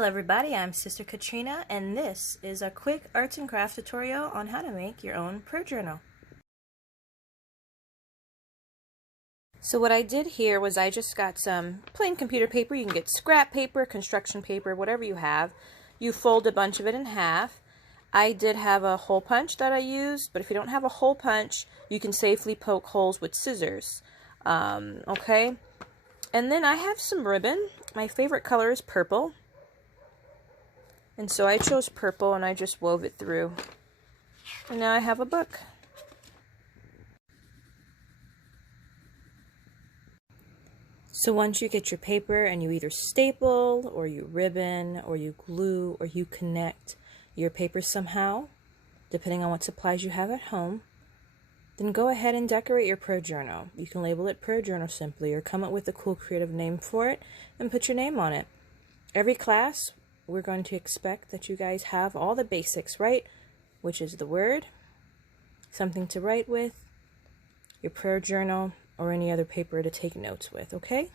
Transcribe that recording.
Hello everybody, I'm Sister Katrina and this is a quick arts and craft tutorial on how to make your own prayer journal. So what I did here was I just got some plain computer paper. You can get scrap paper, construction paper, whatever you have. You fold a bunch of it in half. I did have a hole punch that I used, but if you don't have a hole punch, you can safely poke holes with scissors. Okay? And then I have some ribbon. My favorite color is purple. And so I chose purple and I just wove it through. And now I have a book. So once you get your paper and you either staple or you ribbon or you glue or you connect your paper somehow, depending on what supplies you have at home, then go ahead and decorate your prayer journal. You can label it prayer journal simply or come up with a cool creative name for it and put your name on it. Every class, we're going to expect that you guys have all the basics, right? Which is the word, something to write with, your prayer journal, or any other paper to take notes with, okay?